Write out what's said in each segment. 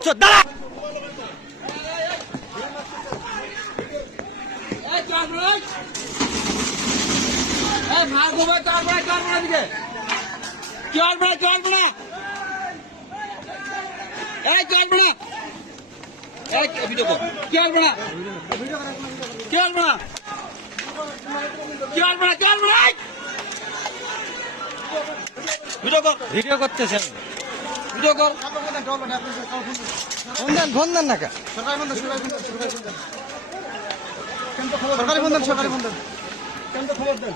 দাঁড়াচ্ছ দাঁড়া ভিডিও করতেছেন ভিডিও কর ফোন দেন না সরকারি বন্ধন কেন্দ্র খবর দেন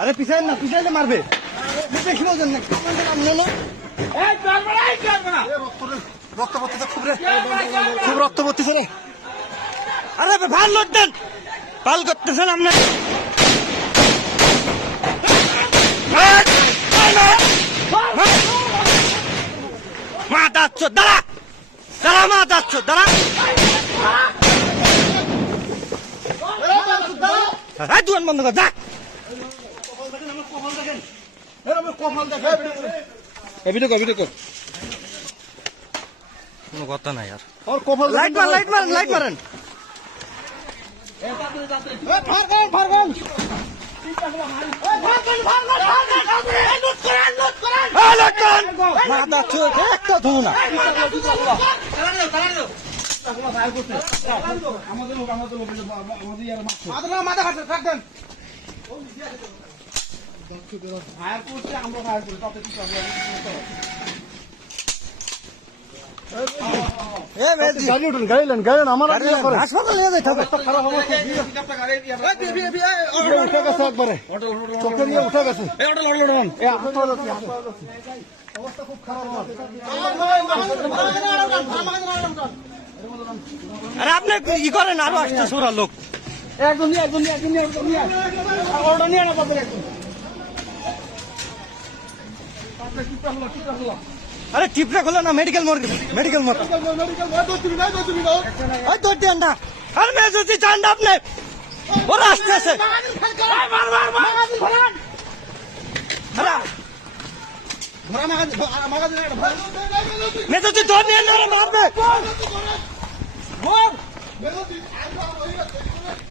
আরে পিছাইলে মারবে রক্ত পড়তেছে খুব রক্ত পড়তেছে রে। আরে ভাল লোড দেন পাল করতেছেন আপনার মা দাচ্ছ দাঁড়া দাঁড়া মা দাচ্ছ দাঁড়া দুয়ান বন্ধ কর যা কোনো কথা নাই আর লাইট মারেন একটা ধরো না মাথা খাটে থাকবেন গাড়ি আমার হাসপাতাল নিয়ে যেতে হবে খারাপ অবস্থা উঠে গেছে একবারে চোখে নিয়ে উঠে গেছে অবস্থা খুব খারাপ আরে আপনি ই করেন আরো আসতে সোরা লোক আরে টিপটা খোলো না মেডিকেল মোড় না আরে মেয়ে যদি চান না আপনি ওরা আসতেছে মেয়ে যদি ধর নিয়ে মারবে